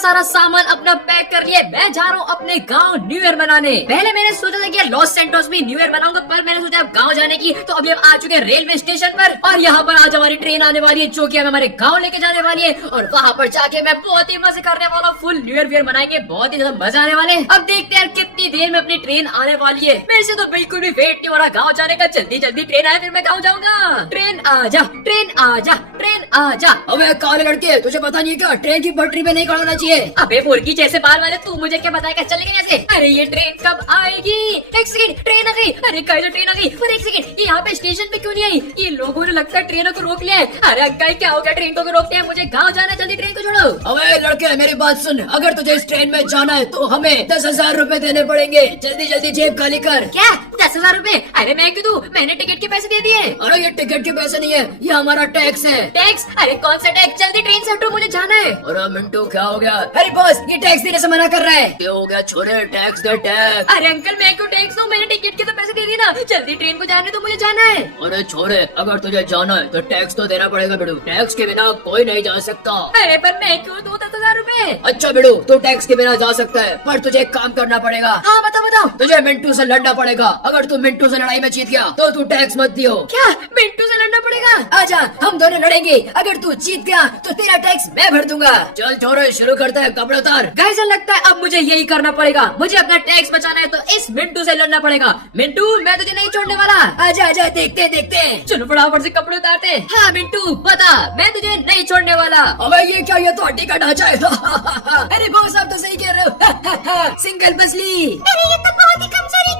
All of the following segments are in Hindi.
सारा सामान अपना पैक कर लिए मैं जा रहा हूँ अपने गांव न्यू ईयर मनाने। पहले मैंने सोचा था कि लॉस सेंटोस में न्यू ईयर मनाऊंगा, पर मैंने सोचा अब गांव जाने की, तो अभी हम आ चुके हैं रेलवे स्टेशन पर और यहाँ पर आज हमारी ट्रेन आने वाली है जो कि हमें हमारे गाँव लेके जाने वाली है और वहाँ पर जाके मैं बहुत ही मजे करने वाला हूँ। फुल न्यू ईयर मनाएंगे, बहुत ही ज्यादा मजा आने वाले। अब देखते हैं कितनी देर में अपनी ट्रेन आने वाली है। मेरे से तो बिल्कुल भी वेट नहीं हो रहा गाँव जाने का। जल्दी जल्दी ट्रेन आए फिर मैं गाँव जाऊंगा। ट्रेन आ जा, ट्रेन आ जा, ट्रेन आ जा। अबे काले लड़के, तुझे पता नहीं है क्या ट्रेन की पटरी पे नहीं खड़ा होना चाहिए? अबे मुर्गी जैसे बाल वाले, तू मुझे क्या बताएगा चलेंगे कैसे? अरे ये ट्रेन कब आएगी? एक सेकंड, ट्रेन आ गई। अरे कहीं तो ट्रेन आ गई, पर एक सेकंड, ये यहाँ पे स्टेशन पे क्यों नहीं आई? ये लोगों ने लगता है ट्रेनों को रोक लिया है। अरे अंकल क्या हो गया, ट्रेन को रोकते हैं? मुझे गाँव जाना है, जल्दी ट्रेन को छोड़ो। अबे लड़के मेरी बात सुन, अगर तुझे इस ट्रेन में जाना है तो हमें 10,000 रूपए देने पड़ेंगे। जल्दी जल्दी जेब खाली कर। क्या 10,000 रूपए? अरे मैं क्यों दूं? मैंने टिकट के पैसे दे दिए। अरे ये टिकट के पैसे नहीं है, ये हमारा टैक्स है। टैक्स? अरे कौन सा टैक्स? जल्दी ट्रेन से हटो, मुझे जाना है। अरे मिंटू क्या हो गया? अरे बॉस ये टैक्स देने से मना कर रहा है। क्या हो गया छोरे, टैक्स दे टैक्स। अरे अंकल मैं क्यों टैक्स दूं? मैंने टिकट के तो पैसे दे दिए ना। जल्दी ट्रेन को जाने तो, मुझे जाना है। अरे छोरे अगर तुझे जाना है तो टैक्स तो देना पड़ेगा बेड़ू, टैक्स के बिना कोई नहीं जा सकता। अरे पर मैं क्यों दूं 10,000 रूपए? अच्छा बेड़ू तू टैक्स के बिना जा सकता है, पर तुझे एक काम करना पड़ेगा। हाँ बताओ बताओ। तुझे मिंटू से लड़ना पड़ेगा। अगर तू मिंटू से लड़ाई में जीत गया तो तू टैक्स मत दियो। क्या मिंटू से लड़ना पड़ेगा? आजा हम दोनों लड़ेंगे, अगर तू जीत गया तो तेरा टैक्स मैं भर दूंगा। चल छोरे शुरू करते हैं, कपड़े उतार। गाइस लगता है अब मुझे यही करना पड़ेगा। मुझे अपना टैक्स बचाना है तो इस मिंटू से लड़ना पड़ेगा। मिंटू मैं तुझे नहीं छोड़ने वाला। आजा आजा देखते देखते। चलो फटाफट से कपड़े उतारते हैं। हाँ मिंटू बता, मैं तुझे नहीं छोड़ने वाला। अबे ये क्या, ये तो हड्डी का ढांचा है। अरे बॉस आप तो सही कह रहे हो। सिंगल पसली। अरे ये तो बहुत ही कमजोर है।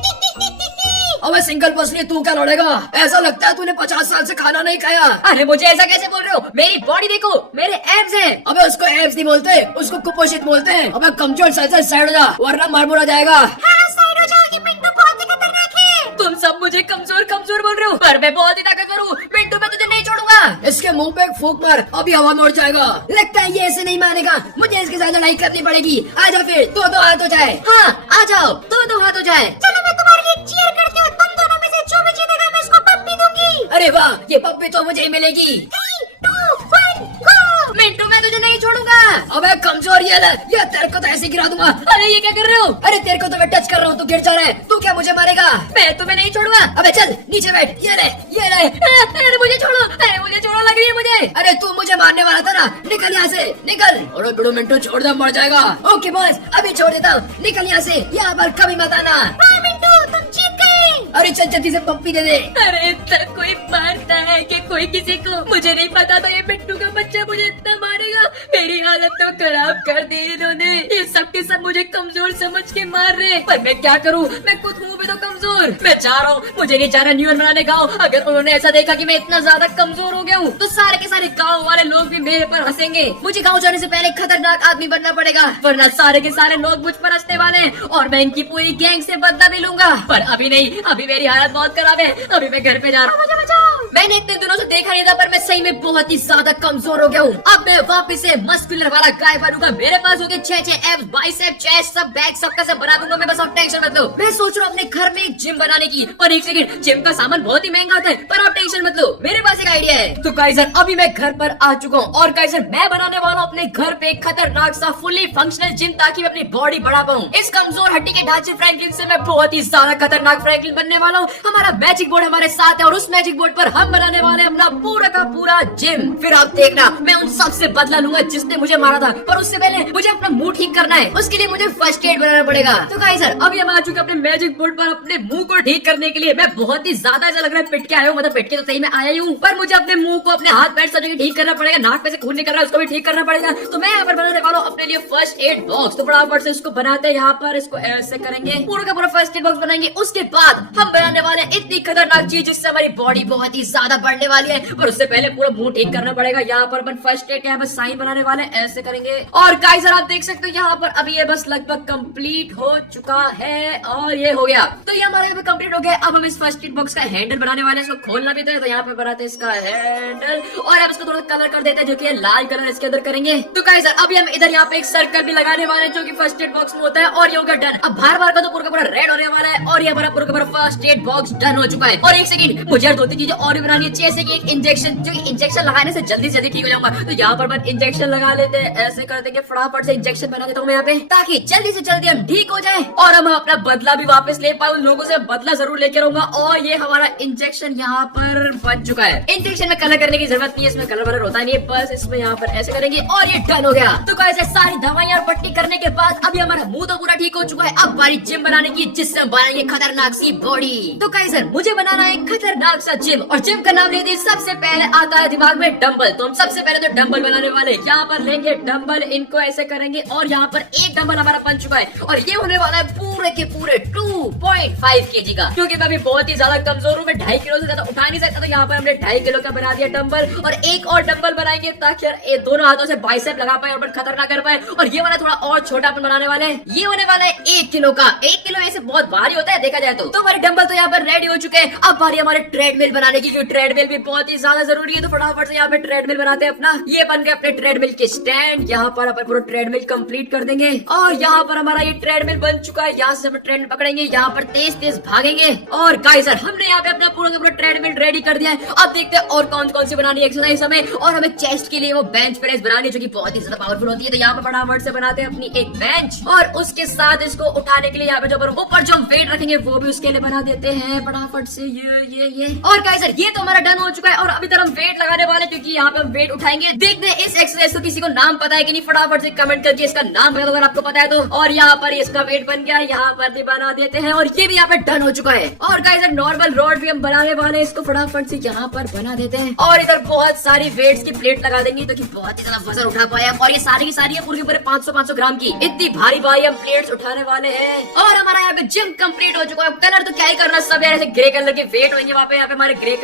अबे सिंगल पसली तू क्या लड़ेगा? ऐसा लगता है तूने 50 साल से खाना नहीं खाया। अरे मुझे ऐसा कैसे बोल रहे हो? मेरी बॉडी देखो, मेरे एब्स हैं। अबे उसको एब्स नहीं बोलते, उसको कुपोषित बोलते हैं। अबे कमजोर साइड हो जा वरना मार मुरा जाएगा। हाँ साइड हो जाओगी, मिंटू बहुत ही खतरनाक है। तुम सब मुझे कमजोर कमजोर बोल रहे हो, पर मैं बहुत ही ताकतवर हूँ। मिंटू मैं तुझे नहीं छोड़ूंगा। इसके मुंह पे एक फूंक मार, अभी हवा में उड़ जाएगा। लगता है ये ऐसे नहीं मानेगा, मुझे इसके साथ लड़ाई करनी पड़ेगी। आजा फिर दो हाथ हो जाए। हाँ आ जाओ, दो हाथ हो जाए। चलो मैं तुम्हारे लिए चीयर करती हूँ। तुम दोनों में से जो भी जीतेगा मैं उसको पप्पी दूंगी। अरे वाह, ये पप्पी तो मुझे ही मिलेगी। 3, 2, 1 गो। मिंटू मैं तुझे नहीं छोड़ूंगा। अबे कमजोर ये तेरे को तो ऐसे गिरा दूंगा। अरे ये क्या कर रहे हो? अरे तेरे को तो मैं टच कर रहा हूँ, तू गिर जा रहा है। तू क्या मुझे मारेगा? मैं तुम्हें नहीं छोड़ूंगा। अबे चल नीचे बैठ, ये ले। अरे मुझे छोड़ो, अरे मुझे छोड़ो, लग रही है मुझे। अरे तू मुझे मारने वाला था ना, निकल यहाँ से निकल। अरे बिड़ू मिंटू छोड़ दे, मर जाएगा। ओके बॉस अभी छोड़ देता हूँ, निकल यहाँ से, यहाँ पर कभी मत आना। मिंटू तुम जीत गए। अरे चल जल्दी से पप्पी दे दे। अरे इतना कोई मारता है कि कोई किसी को? मुझे नहीं पता था ये मिंटू का बच्चा मुझे इतना मारेगा। मेरी हालत तो खराब कर दी इन्होंने। ये सब के सब मुझे कमजोर समझ के मार रहे, पर मैं क्या करूँ? मैं खुद हूँ भी तो कमजोर। मैं जा रहा हूँ, मुझे नहीं जा रहा न्यू ईयर मनाने गाँव। अगर उन्होंने ऐसा देखा कि मैं इतना ज्यादा कमजोर हो गया हूँ तो सारे के सारे गाँव वाले लोग भी मेरे पर हंसेंगे। मुझे गाँव जाने से पहले खतरनाक आदमी बनना पड़ेगा, वरना सारे के सारे लोग मुझ पर हंसने वाले हैं और मैं इनकी पूरी गैंग से बदला भी लूंगा। पर अभी नहीं, अभी मेरी हालत बहुत खराब है। अभी मैं घर पे जा रहा हूँ, मुझे बचाओ। मैंने इतने दिनों से देखा नहीं था, पर मैं सही में बहुत ही ज्यादा कमजोर हो गया हूँ। अब मैं वापस से मस्कुलर वाला गाय बनूंगा। मेरे पास हो गए 6 एब्स, बाइसेप, चेस्ट, सब बैक सबका सब बना दूंगा मैं। बस आप टेंशन मत लो। मैं सोच रहा हूँ अपने घर में एक जिम बनाने की, पर एक सेकंड, जिम का सामान बहुत ही महंगा होता है। पर आप टेंशन मत लो, मेरे पास एक आइडिया है। तो काइजर अभी मैं घर पर आ चुका हूँ और काइजर मैं बनाने वाला हूँ अपने घर पे एक खतरनाक सा फुली फंक्शनल जिम, ताकि मैं अपनी बॉडी बढ़ा पाऊँ। इस कमजोर हड्डी के ढांचे फ्रैंकलिन से मैं बहुत ही ज्यादा खतरनाक फ्रैंकलिन बनने वाला हूँ। हमारा मैजिक बोर्ड हमारे साथ है और उस मैजिक बोर्ड पर हम बनाने वाले अपना पूरा का पूरा जिम। फिर आप देखना मैं उन सबसे बदला लूंगा जिसने मुझे मारा था, पर उससे पहले मुझे अपना मुंह ठीक करना है। उसके लिए मुझे फर्स्ट एड बनाना पड़ेगा। तो गाइस अभी हम आ चुके अपने मैजिक बोर्ड पर अपने मुंह को ठीक करने के लिए। मैं बहुत ही ज्यादा ऐसा लग रहा है पिट के आया हूँ, मतलब पिट के तो सही में आया ही हूँ, पर मुझे अपने मुंह को, अपने हाथ पैर सब जगह ठीक करना पड़ेगा। नाक में से खून निकल रहा है, उसको भी ठीक करना पड़ेगा। तो मैं यहाँ पर बनाने वाला हूँ अपने लिए फर्स्ट एड बॉक्स। तो फटाफट से उसको बनाते हैं। यहाँ पर इसको ऐसे करेंगे, पूरा का पूरा फर्स्ट एड बॉक्स बनाएंगे। उसके बाद हम बनाने वाले हैं इतनी खतरनाक चीज जिससे हमारी बॉडी बहुत ही ज्यादा बढ़ने वाली है, पर उससे पहले पूरा मुंह ठीक करना पड़ेगा। यहाँ पर अपन फर्स्ट एड के यहाँ पर साइन बनाने वाले हैं, ऐसे करेंगे। और गाइस आप देख सकते हो यहाँ पर अभी ये बस लगभग कंप्लीट हो चुका है और ये हो गया। तो ये हमारा यहाँ पे कंप्लीट हो गया। अब हम इस फर्स्ट एड बॉक्स का हैंडल बनाने वाले हैं। इसको खोलना भी तो है, तो यहाँ पे बनाते हैं इसका हैंडल और अब इसको थोड़ा कलर कर देते हैं, जो कि लाल कलर इसके अंदर करेंगे। तो गाइस अभी हम इधर यहाँ पे एक सर्कल भी लगाने वाले हैं जो कि फर्स्ट एड बॉक्स में होता है और ये होगा डन। अब बार बार का तो पूरा का पूरा रेड होने वाला है और ये हमारा पूरा का पूरा फर्स्ट एड बॉक्स डन हो चुका है। और एक सेकंड, मुझे यार 2-3 चीजें और भी बनानी है, जैसे कि एक इंजेक्शन, जो इंजेक्शन लगाने से जल्दी से जल्दी ठीक हो जाऊंगा। तो यहाँ पर मैं इंजेक्शन लगा लेते हैं, ऐसे कर देंगे, फटाफट से इंजेक्शन बना देता हूँ मैं यहाँ पे, ताकि जल्दी से जल्दी हम ठीक हो जाए और हम अपना बदला भी वापस ले पाए। उन लोगों से बदला जरूर लेके रहूंगा। और ये हमारा इंजेक्शन यहाँ पर बन चुका है। इंजेक्शन में कलर करने की जरूरत नहीं है, इसमें कलर वलर होता नहीं है, बस इसमें यहाँ पर ऐसे करेंगे और ये डन हो गया। तो कैसे सारी दवाइयां और पट्टी करने के बाद अभी हमारा मुंह तो पूरा ठीक हो चुका है। अब बारी जिम बनाने की, जिससे हम बनाएंगे खतरनाक सी बॉडी। तो कैसे मुझे बनाना है खतरनाक सा जिम, और जिम का नाम लेते सबसे पहले आता है दिमाग में डंबल। तो हम सबसे पहले तो डंबल बनाने वाले, यहाँ पर लेंगे डंबल, इनको ऐसे करेंगे और यहाँ पर एक डंबल हमारा बन चुका है और ये होने वाला है पूरे के पूरे 2.5 kg का। क्योंकि मैं अभी बहुत ही ज्यादा कमजोर हूँ, मैं 2.5 किलो से ज्यादा उठा नहीं सकता, तो यहाँ पर हमने 2.5 किलो का बना दिया डंबल। और एक और डंबल बनाएंगे ताकि यार ये दोनों हाथों से बाइसेप लगा पाए और खतरनाक कर पाए। और ये वाला थोड़ा और छोटा अपन बनाने वाले हैं, ये होने वाला है 1 किलो का। 1 किलो ऐसे बहुत भारी होता है देखा जाए तो हमारे डंबल तो यहाँ पर रेडी हो चुके हैं। अब बारी हमारे ट्रेडमिल बनाने की, क्योंकि ट्रेडमिल भी बहुत ही ज्यादा जरूरी है। तो फटाफट से यहाँ पे ट्रेडमिल बनाते हैं अपना। ये बन गए अपने ट्रेडमिल के स्टैंड, यहाँ पर अपन पूरा ट्रेडमिल कंप्लीट कर देंगे। और यहाँ पर हमारा ये ट्रेडमिल बन चुका है, यहाँ से हम ट्रेडमिल पकड़ेंगे, यहाँ पर तेज तेज भागेंगे। और गाइस हमने यहाँ पे अपना पूरा का पूरा ट्रेडमिल रेडी कर दिया है। अब देखते हैं और कौन कौन सी बनानी है एक्सरसाइज हमें। और हमें चेस्ट के लिए वो बेंच प्रेस बनानी है जो कि बहुत ही ज्यादा पावरफुल होती है। तो यहाँ पे फटाफट से बनाते हैं अपनी एक बेंच, और उसके साथ इसको उठाने के लिए यहाँ पे जो ऊपर जो हम वेट रखेंगे वो भी उसके लिए बना देते हैं फटाफट से ये। और गाइस ये तो हमारा डन हो चुका है। और अभी तक हम वेट लगाने वाले, क्योंकि यहाँ पे हम वेट उठाएंगे। देखते हैं इस एक्सरसाइज को किसी को नाम पता है कि नहीं, फटाफट से कमेंट करके इसका नाम बता दो अगर आपको पता है तो। और यहाँ पर इसका वेट बन गया, यहाँ पर भी बना देते हैं और ये भी यहाँ पे डन हो चुका है। और गाइस नॉर्मल रोड भी हम बनाने वाले हैं, इसको फटाफट से यहाँ पर बना देते हैं। और इधर बहुत सारी वेट्स की प्लेट लगा देंगे तो कि बहुत ही ज्यादा वजन उठा पाए। और ये सारी की सारी है पूरे 500 ग्राम की, इतनी भारी भारी हम प्लेट्स उठाने वाले हैं। और हमारा यहाँ पे जिम कंप्लीट हो चुका है। कलर तो क्या ही करना, सब ऐसे ग्रे कलर के वेट होंगे वहाँ पे। यहाँ पे हमारे ग्रे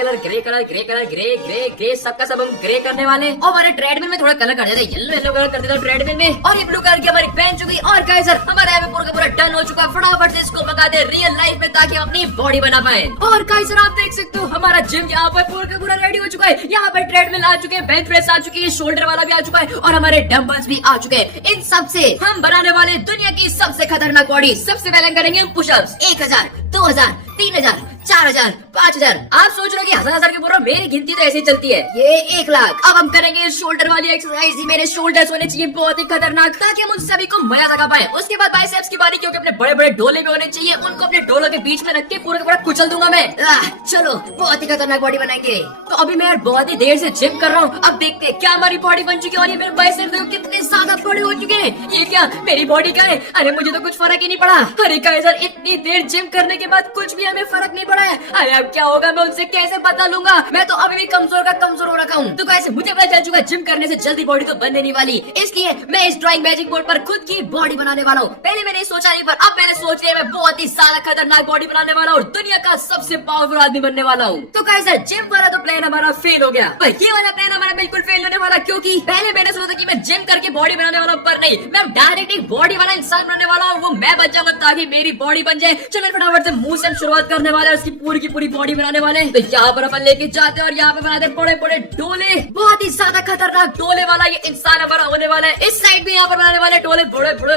सबका सब हम ग्रे करने वाले। और हमारे ट्रेडमिल में थोड़ा कलर कर देते, येलो कलर कर देते ट्रेडमिल में। और ये ब्लू कलर की हमारी बेंच हो गई। और गाइस हमारा यहाँ पे पूरा का पूरा डन हो चुका है। फटाफट से इसको लगा दे रियल लाइफ में ताकि हम अपनी बॉडी बना पाए। और गाइस आप देख सकते हो हमारा जिम यहाँ पर पूरा का पूरा रेडी हो चुका है। यहाँ पर ट्रेडमिल आ चुके हैं, बेंच प्रेस आ चुकी है, शोल्डर वाला भी आ चुका है और हमारे डंबल्स भी आ चुके हैं। इन सब से हम बनाने वाले दुनिया की सबसे खतरनाक बॉडी। सबसे पहले करेंगे पुशअप्स 1000, 2000, 3000, 4000, 5000। आप सोच रहे हो कि 1000 के बोलो, मेरी गिनती तो ऐसे ही चलती है। ये 1 लाख। अब हम करेंगे शोल्डर वाली एक्सरसाइज। मेरे शोल्डर्स होने चाहिए बहुत ही खतरनाक, ताकि हम उन सभी को मजा लगा पाए। उसके बाद बाइसेप्स की बारी, क्योंकि अपने बड़े बड़े डोले भी होने चाहिए, उनको अपने डोलों के बीच में रख के पूरा का पूरा कुचल दूंगा मैं। चलो बहुत ही खतरनाक बॉडी बनाएंगे। तो अभी मैं बहुत ही देर से जिम कर रहा हूँ, अब देखते हैं क्या हमारी बॉडी बन चुकी है। और ये मेरे बाइसेप्स देखो कितने ज्यादा बड़े हो चुके हैं। ये क्या मेरी बॉडी का है? अरे मुझे तो कुछ फर्क ही नहीं पड़ा। अरे गाइस इतनी देर जिम करने के बाद कुछ भी हमें फर्क नहीं पड़ा है। अरे अब क्या होगा, मैं उनसे कैसे बता लूंगा? मैं तो अभी भी कमजोर का कमजोर हो रखा हूँ। तो कैसे मुझे पता चल चुका जिम करने से जल्दी बॉडी तो बनने नहीं वाली, इसलिए मैं इस ड्राइंग मैजिक बोर्ड पर खुद की बॉडी बनाने वाला हूँ। पहले मैंने सोचा नहीं, पर अब मैंने सोच लिया मैं बहुत ही ज्यादा खतरनाक बॉडी बनाने वाला हूँ और दुनिया का सबसे पावरफुल आदमी बनने वाला हूँ। तो कैसे जिम वाला तो प्लान हमारा फेल हो गया, पर ये वाला प्लान हमारा बिल्कुल फेल होने वाला, क्योंकि पहले मैंने सोचा था कि मैं जिम करके बॉडी बनाने वाला हूँ, पर नहीं, मैं डायरेक्ट एक बॉडी वाला इंसान बनने वाला हूँ। वो मैं बन जाऊंगा ताकि मेरी बॉडी बन जाए। चलो फटाफट से मुंह से शुरुआत करने वाले, उसकी पूरी की पूरी बॉडी बनाने वाले। तो यहाँ पर अपन लेके जाते हैं और यहाँ पे बनाते बड़े बड़े डोले, बहुत ही ज्यादा खतरनाक डोले वाला ये इंसान हमारा होने वाला है। इस साइड भी यहाँ पर बनाने वाले डोले बड़े बड़े।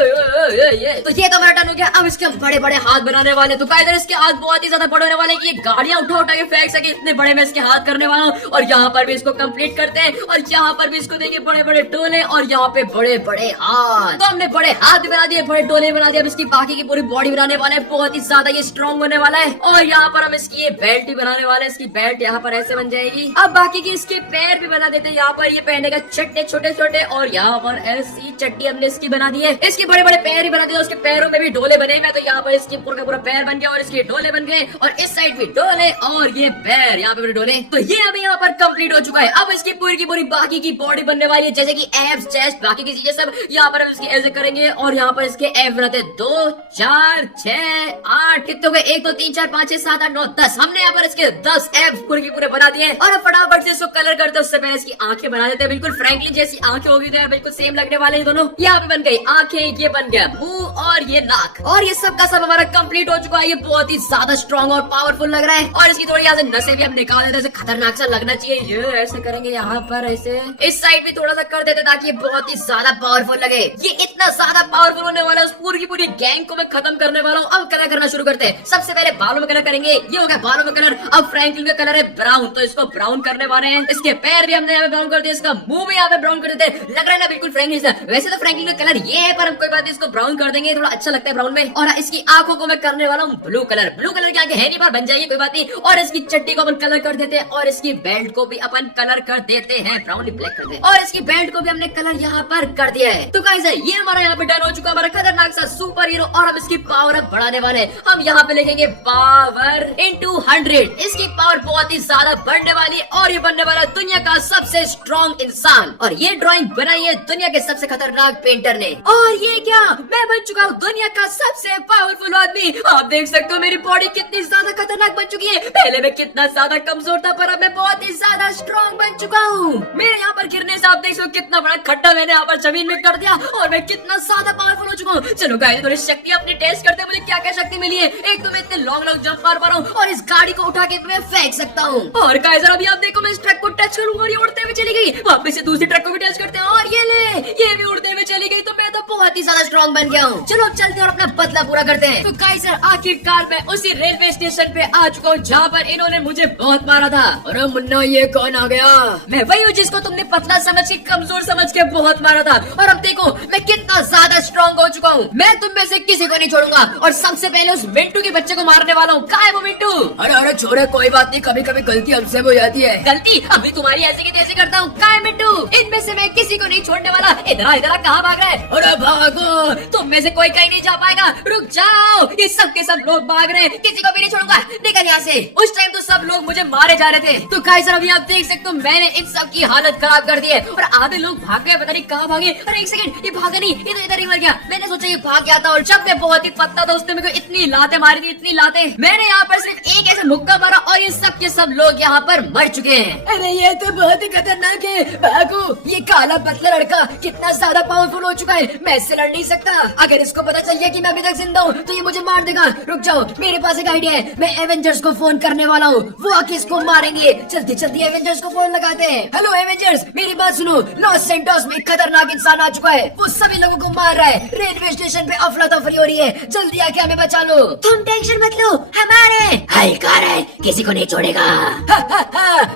तो ये तो हमारा टर्न हो गया। अब इसके हम बड़े बड़े हाथ बनाने वाले। तो इधर इसके हाथ बहुत ही ज्यादा बड़े होने वाले, ये गाड़ियां उठा उठा के फेंक सके, इतने बड़े मैं इसके हाथ करने वाला हूँ। और यहाँ पर भी इसको कंप्लीट करते हैं और यहाँ पर भी इसको देंगे बड़े बड़े डोले और यहाँ पे बड़े बड़े हाथ। तो हमने बड़े हाथ भी बना दिए, बड़े डोले बना दिए। अब इसकी बाकी की पूरी बॉडी बनाने वाले हैं, बहुत ही ज्यादा ये स्ट्रॉन्ग होने वाला है। और यहाँ पर हम इसकी ये बेल्ट भी बनाने वाले हैं। इसकी बेल्ट यहाँ पर ऐसे बन जाएगी। अब बाकी की इसके पैर भी बना देते हैं। यहाँ पर ये पहनेगा चट्टे छोटे छोटे और यहाँ पर ऐसी चट्टी हमने इसकी बना दी है। इसके बड़े बड़े पैर ही बना दिए, उसके पैरों में भी डोले बने हुए। तो यहाँ पर इसके पूरा पूरा पैर बन गया और इसके डोले बन गए और इस साइड भी डोले और ये पैर यहाँ पे बड़े डोले। तो ये अभी यहाँ पर कंप्लीट हो चुका है। अब इसकी पूरी की पूरी बाकी की बॉडी बनने वाली है, जैसे कि एब्स, चेस्ट, बाकी की चीजें सब यहाँ पर हम इसके ऐसे करेंगे। और यहाँ पर इसके एब्स बनाते 2, 4, 6, 8 कितने हो गए? 1, 2, 3, 4, 5, 6, 7, 8 9 10 हमने यहाँ पर इसके 10 एब्स पूरे के पूरे बना दिए और अब फटाफट से इसको कलर करते हैं। उससे पहले इसकी आंखें बना देते हैं, बिल्कुल फ्रैंकलिन जैसी आंखें होगी तो यार बिल्कुल सेम लगने वाले हैं दोनों। यहाँ पे बन गई आंखें, ये बन गया मुंह और ये नाक, और ये सब का सब हमारा कंप्लीट हो चुका है। ये बहुत ही ज्यादा स्ट्रॉन्ग और पावरफुल लग रहा है। और इसकी थोड़ी यहाँ से नसें भी हम निकाल देते हैं, खतरनाक सा लगना चाहिए। ये ऐसे करेंगे, यहाँ पर ऐसे इस साइड भी थोड़ा सा कर देते ताकि ये बहुत ही ज्यादा पावरफुल लगे। ये इतना ज्यादा पावरफुल होने वाला है, उस पूरी की पूरी गैंग को मैं खत्म करने वाला हूँ। अब कलर करना शुरू करते हैं। सबसे पहले बालों में कलर करेंगे, ये हो गया बालों में कलर। अब फ्रैंकलिन का कलर है ब्राउन, तो इसको ब्राउन करने वाले हैं। इसके पैर भी हमने यहाँ पे ब्राउन कर दिया, इसका मुंह भी यहाँ पे ब्राउन कर देते हैं। लग रहा है ना बिल्कुल फ्रैंकलिन से। वैसे तो फ्रैंकलिन का कलर ये है, पर हम कोई बात नहीं, इसको ब्राउन कर देंगे, थोड़ा अच्छा लगता है ब्राउन में। और इसकी आंखों को मैं करने वाला हूँ ब्लू कलर। ब्लू कलर की आंखें है नहीं, पर बन जाएगी, कोई बात नहीं। और इसकी चट्टी को अपन कलर कर देते हैं, और इसकी बेल्ट को भी अपन कलर कर देते हैं, ब्राउन ब्लैक कर देते हैं। और इसकी बेल्ट को भी हमने कलर यहाँ पर कर दिया है। तो गाइस ये हमारा यहाँ पे डन हो चुका, हमारा खतरनाक सा सुपर हीरो। और हम इसकी पावर अब बढ़ाने वाले हैं। हम यहाँ पे लिखेंगे पावर इंटू 100। इसकी पावर बहुत ही ज्यादा बढ़ने वाली, और ये बनने वाला दुनिया का सबसे स्ट्रॉन्ग इंसान। और ये ड्राइंग बनाई है दुनिया के सबसे खतरनाक पेंटर ने। और ये क्या, मैं बन चुका हूँ दुनिया का सबसे पावरफुल आदमी। आप देख सकते हो मेरी बॉडी कितनी ज्यादा खतरनाक बन चुकी है। पहले मैं कितना ज्यादा कमजोर था, पर अब मैं बहुत ही ज्यादा स्ट्रॉन्ग बन चुका हूँ। मेरे यहाँ पर गिरने से आप देख सकते हो कितना बड़ा खड्डा मैंने यहाँ पर जमीन में कर दिया, और मैं कितना ज्यादा पावरफुल हो चुका हूँ। चलो गाइस थोड़ी शक्ति अपनी टेस्ट करते हैं, मुझे क्या क्या शक्ति मिली है। एक तो मैं इतने लॉन्ग लॉन्ग जंप मार पा रहा हूँ, और इस गाड़ी को उठा के मैं फेंक सकता हूँ। और गाइस अभी आप देखो, मैं इस ट्रक को टच करूंगा और ये उड़ते हुए चली गई। वापस से दूसरी ट्रक को भी टच करते हैं, और ये ले, ये भी उड़ते हुए चली गई। तो मैं तो बहुत ही ज्यादा स्ट्रॉन्ग बन गया हूँ। चलो अब चलते हैं और अपना बदला पूरा करते हैं। तो गाइस आखिरकार मैं उसी रेलवे स्टेशन पे आ चुका हूँ जहाँ पर इन्होंने मुझे बहुत मारा था। अरे मुन्ना, ये कौन आ गया? मैं वही हूँ जिसको तुमने पतला समझ के, कमजोर समझ के बहुत मारा था। और अब देखो मैं कितना ज्यादा स्ट्रॉन्ग हो चुका हूँ। मैं तुम में से किसी को नहीं छोड़ूंगा, और सबसे पहले उस मिंटू के बच्चे को मारने वाला हूँ। कहाँ है वो मिंटू? अरे अरे छोरे, कोई बात नहीं, कभी कभी गलती हमसे हो जाती है। गलती अभी तुम्हारी ऐसे की तैसे करता हूँ। कहाँ है मिंटू? इनमें से मैं किसी को नहीं छोड़ने वाला। इधर इधर कहाँ भाग रहा है? अरे भागो, तुम में से कोई कहीं नहीं जा पाएगा। रुक जाओ, ये सब के सब लोग भाग रहे हैं, किसी को भी नहीं छोड़ूंगा। निकल यहाँ से। उस टाइम तो सब लोग मुझे मारे जा रहे थे। तो गाइस अभी आप देख सकते हो मैंने इन सब की हालत खराब कर दी है, और आधे लोग भाग गए, पता नहीं कहाँ भागे। अरे एक सेकंड, ये भागा नहीं, ये तो इधर ही मर गया। मैंने सोचा ये भाग गया था, और जब मैं बहुत ही पतला था उसने मेरे को इतनी लाते मारी थी, इतनी लाते। मैंने यहाँ पर सिर्फ एक ऐसा मुक्का मारा, और ये सब के सब लोग यहाँ पर मर चुके हैं। अरे ये तो बहुत ही खतरनाक है। भागो, ये काला पतला लड़का कितना ज्यादा पावरफुल हो चुका है, मैं इससे लड़ नहीं सकता। अगर इसको पता चल गया कि मैं अभी तक जिंदा हूँ तो ये मुझे मार देगा। रुक जाओ, मेरे पास एक आइडिया है। मैं एवेंजर्स को फोन करने वाला हूँ, वो आके इसको मारेंगे। जल्दी जल्दी एवेंजर्स को फोन लगाते हैं। हेलो एवेंजर्स, मेरी बात सुनो। लॉस सेंटोस में एक खतरनाक इंसान आ चुका है, वो सभी लोगों को मार रहा है। रेलवे स्टेशन पे अफरा तफरी हो रही है, जल्दी आके हमें बचा लो। तुम टेंशन मत लो, हमारे हल्का है, किसी को नहीं छोड़ेगा।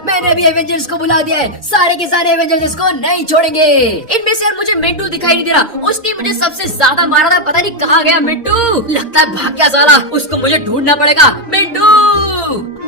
मैंने अभी एवेंजर्स को बुला दिया है, सारे के सारे एवेंजर्स इसको नहीं छोड़ेंगे। इनमें से यार मुझे मिंटू दिखाई नहीं दे रहा। उसने मुझे सबसे ज्यादा मारा था, पता नहीं कहाँ गया मिंटू। लगता है भाग गया साला, उसको मुझे ढूंढना पड़ेगा। Mintu!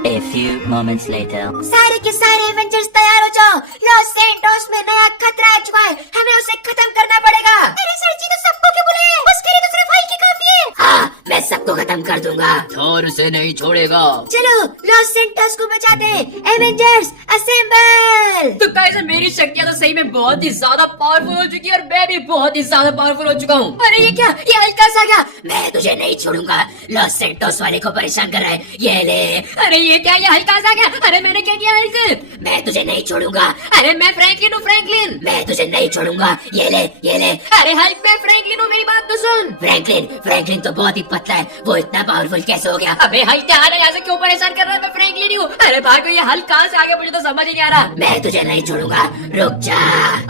A few moments later. सारे के सारे एवेंजर्स तैयार हो जाओ, लॉस सेंटोस में नया खतरा आ चुका है, हमें उसे खत्म करना पड़ेगा। अरे सर जी, तो सबको क्यों बुलाए? उसके लिए तो सिर्फ हल्क ही काफी है। हाँ, मैं सबको खत्म कर दूंगा। थोर उसे नहीं छोड़ेगा। चलो लॉस सेंटोस को बचाते हैं। Avengers assemble. तो कैसे मेरी शक्तियाँ तो सही में बहुत ही ज्यादा पावरफुल हो चुकी है, और मैं भी बहुत ही ज्यादा पावरफुल हो चुका हूँ। अरे ये क्या, ये हल्का सा गया। मैं तुझे नहीं छोड़ूंगा, लॉस सेंटोस वाले को परेशान कर रहा है, ये ले। अरे ये क्या, ये हल्का सा गया। अरे मैंने क्या किया हल्क? मैं तुझे नहीं छोड़ूंगा। अरे मैं फ्रैंकलिन हूँ, फ्रैंकलिन। मैं तुझे नहीं छोड़ूंगा, ये ले ये ले। अरे हल्क, मैं फ्रैंकलिन हूँ, मेरी बात तो सुन। फ्रैंकलिन, फ्रैंकलिन तो बहुत ही पतला है, वो इतना पावरफुल कैसे हो गया? अबे हल्क, क्या हाल है? यहाँ से क्यों परेशान कर रहा है? मैं फ्रैंकलिन ही हूँ। अरे भागो, ये हल्क कहाँ से आ गया, मुझे तो समझ ही नहीं आ रहा। मैं तुझे नहीं छोड़ूंगा, रुक जा।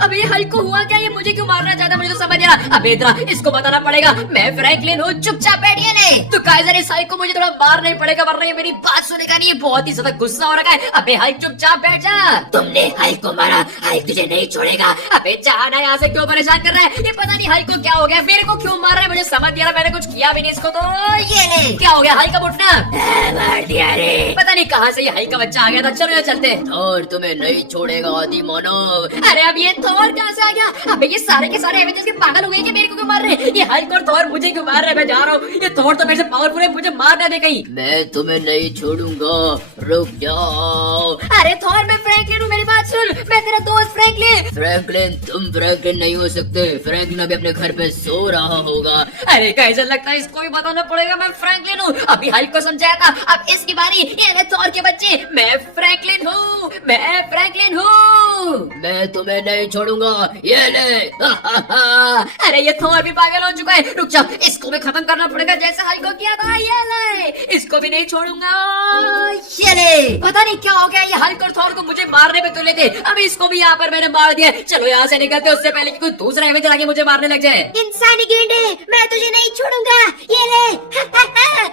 अबे ये हल्क को हुआ क्या? ये मुझे क्यों मारना चाहता है, मुझे तो समझ नहीं आ रहा। अबे इधर इसको बताना पड़ेगा, मैं फ्रैंकलिन हूँ, चुपचाप बैठिए। नहीं तो काइजर, इस हल्क को मुझे थोड़ा मारना ही पड़ेगा, वरना ये मेरी बात सुनेगा नहीं। ये बहुत ही ज्यादा गुस्सा हो रखा है। अबे हल्क चुपचाप बैठ जा। तुमने हल्क को मारा, हल्क तुझे नहीं छोड़ेगा। अबे जाना, यहाँ से क्यों परेशान कर रहा है? ये पता नहीं हल्क को क्या हो गया, मेरे को क्यों मार रहा है, मुझे समझ नहीं आ रहा। मैंने कुछ किया भी नहीं इसको। तो ये ले, क्या हो गया हल्क का उठना? मार दिया रे। पता नहीं कहाँ से ये हल्क का बच्चा आ गया था। चलो यहाँ चलते हैं। थोर तुम्हें नहीं छोड़ेगा आदि मानव। अरे अब ये थोर कहाँ से आ गया? अबे ये सारे के सारे एवेंजर्स के पागल हो गए कि मेरे को क्यों मार रहे हैं? ये हल्क और थोर मुझे क्यों मार रहे हैं? मैं जा रहा हूँ, ये थोर तो मेरे से पावरफुल है, मुझे मार ना दे कहीं। मैं तुम्हें नहीं छोड़ूंगा, रुक जाओ। अरे थोर, मैं मैं फ्रैंकलिन हूँ, मेरी बात सुन, मैं तेरा दोस्त फ्रैंकलिन। फ्रैंकलिन, तुम फ्रैंकलिन नहीं हो सकते। फ्रैंकलिन अभी अपने घर पे सो रहा होगा। अरे कैसे लगता है इसको भी बताना पड़ेगा मैं फ्रैंकलिन हूँ। अभी हल्क को समझाया था, अब इसकी बारी। ये ले थॉर के बच्चे, मैं फ्रैंकलिन हूँ, मैं फ्रैंकलिन हूँ। मैं तुम्हें नहीं छोड़ूंगा, ये ले। अरे ये थॉर भी पागल हो चुका है। रुक जा, इसको भी खत्म करना पड़ेगा जैसे हल्क को किया था। ये ले, इसको भी नहीं छोड़ूंगा। ये ले, पता नहीं क्या हो गया, ये हल्क और थॉर को मुझे मारने पे तुले थे, अब इसको भी यहाँ पर मैंने मार दिया। चलो यहाँ से निकलते उससे पहले कि कोई दूसरा एवेंजर आके मुझे मारने लग जाए। इंसानी गेंडे, मैं तुझे नहीं छोड़ूंगा। ये ले,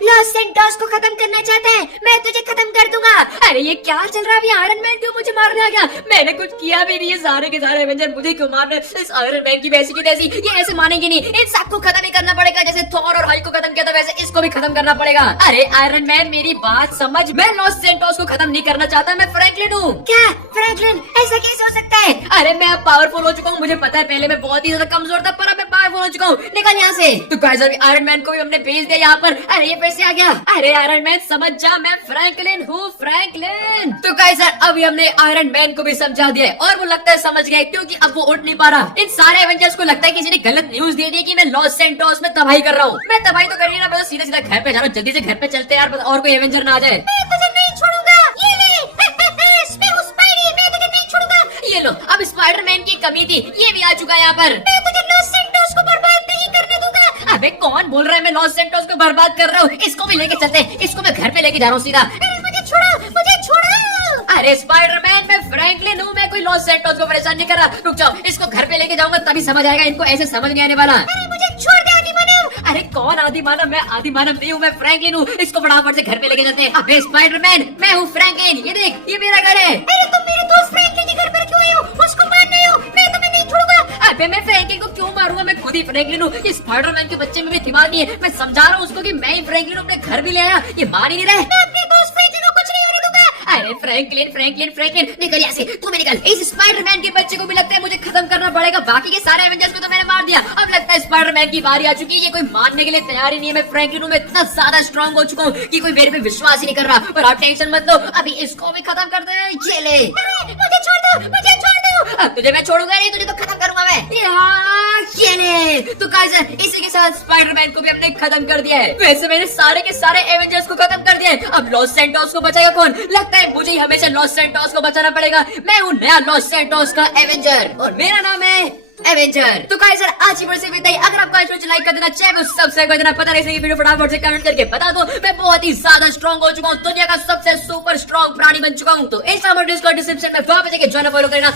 लॉस सेंटोस को खत्म करना चाहता है, मैं तुझे खत्म कर दूंगा। अरे ये क्या चल रहा है? अभी आयरन मैन क्यों मुझे मारने आ गया? मैंने कुछ किया भी नहीं है, सारे के सारे एवेंजर मुझे क्यों मारने? इस आयरन मैन की वैसी की तैसी, ये ऐसे मानेंगे नहीं। इन सबको खत्म ही करना पड़ेगा, जैसे थॉर और हल्क को खत्म किया था वैसे इसको भी खत्म करना पड़ेगा। अरे आयरन मैन मेरी बात समझ, मैं लॉस सेंटोस को खत्म नहीं करना चाहता, मैं फ्रैंकलिन हूँ। क्या फ्रैंकलिन, ऐसा कैसे हो सकता है? अरे मैं अब पावरफुल हो चुका हूँ, मुझे पता है पहले मैं बहुत ही ज्यादा कमजोर था, पर अब मैं पावरफुल हो चुका हूँ। निकल यहाँ से। तो गाइस अभी आयरन मैन को भी हमने भेज दिया यहाँ पर। अरे ये फिर से आ गया। अरे आयरन मैन समझ जा, मैं फ्रैंकलिन हूँ, फ्रैंकलिन। तो गाइस अभी हमने आयरन मैन को भी समझा दिया है और वो लगता है समझ गया, क्योंकि अब वो उठ नहीं पा रहा। इन सारे एवेंजर्स को लगता है किसी ने गलत न्यूज दे दी कि मैं लॉस सेंटोस में तबाही कर रहा हूँ। मैं तबाही तो कर रही ना, मैं तो सीधा सीधा घर पे जा रहा हूँ। जल्दी से घर पे चलते हैं यार, और कोई एवेंजर ना आ जाए। मैं तुझे नहीं छोड़ूंगा। ये ले, मैं हूँ स्पाइडी, मैं तुझे नहीं छोड़ूंगा। ये लो, अब स्पाइडरमैन की कमी थी, ये भी आ चुका है यहाँ पर। मैं तुझे लॉस सेंटोस को बर्बाद नहीं करने दूंगा। अबे कौन बोल रहा है मैं लॉस सेंटोस को बर्बाद कर रहा हूँ? इसको भी लेके चलते हैं, इसको मैं घर पे लेके जा रहा हूँ सीधा। अरे मुझे छोड़ो, मुझे छोड़ो। अरे स्पाइडरमैन, मैं फ्रैंकलिन हूँ, मैं कोई लॉस सेंटोस को परेशान नहीं कर रहा। रुक जाओ, इसको घर पे लेके जाऊंगा तभी समझ आएगा, इनको ऐसे समझ नहीं आने वाला। अरे मुझे छोड़ दे आदि मानव। अरे कौन आदि मानव? मैं आदि मानव नहीं हूँ, मैं फ्रैंकलिन हूँ। इसको फटाफट से घर पे लेके जाते हैं। अबे स्पाइडरमैन, मैं हूँ फ्रैंकलिन, ये देख, ये मेरा घर है। अरे तुम मेरे दोस्त फ्रैंकलिन के घर पर क्यों आए हो? उसको मारने हो, मैं तुम्हें नहीं छोड़ूंगा। अबे मैं फ्रैंकलिन को क्यों मारूंगा? मैं खुद ही फ्रैंकलिन हूँ। ये स्पाइडरमैन के बच्चे में भी दिमाग नहीं है। मैं समझा रहा हूँ उसको कि मैं ही फ्रैंकलिन हूँ, अपने घर भी ले आया, ये मान ही नहीं रहे। मैं अपने दोस्त फ्रैंकलिन को कुछ नहीं होने दूंगा। अरे फ्रैंकलिन, फ्रैंकलिन, फ्रैंकलिन, निकल यहाँ से, तू भी निकल। इस स्पाइडरमैन के बच्चे को भी लगता है मुझे खत्म करना पड़ेगा। बाकी के सारे एवेंजर्स को तो मैंने मार दिया, अब लगता है स्पाइडरमैन की बारी आ चुकी है। ये कोई मानने के लिए तैयार ही नहीं है। मैं फ्रैंकलिन हूँ, मैं इतना ज्यादा स्ट्रांग हो चुका हूँ कि कोई मेरे पे विश्वास ही नहीं कर रहा। पर आप टेंशन मत लो, अभी इसको भी खत्म कर दे। ये ले, अरे मुझे छोड़ दो, मुझे छोड़ दो। अब तुझे मैं छोड़ूंगा नहीं, तुझे तो खत्म करूंगा मैं। ये ले। तो गाइस इसी के साथ स्पाइडरमैन को भी हमने खत्म कर दिया है। वैसे मैंने सारे के सारे एवेंजर्स को खत्म कर दिया है। अब लॉस सेंटोस को बचाएगा कौन? लगता है मुझे ही हमेशा लॉस सेंटोस को बचाना पड़ेगा। मैं हूँ नया लॉस सेंटोस का एवेंजर और मेरा नाम है एवेंजर। तो गाइस आज की वीडियो से विदाई। अगर आपको आज वीडियो लाइक कर देना, चैनल सब्सक्राइब कर देना, पता नहीं से वीडियो फटाफट से कमेंट करके बता दो। मैं बहुत ही ज्यादा स्ट्रांग हो चुका हूँ, दुनिया का सबसे सुपर स्ट्रांग प्राणी बन चुका हूँ। तो इंस्टाग्राम और डिस्कॉर्ड डिस्क्रिप्शन में वहां पे जाके ज्वाइन फॉलो करना।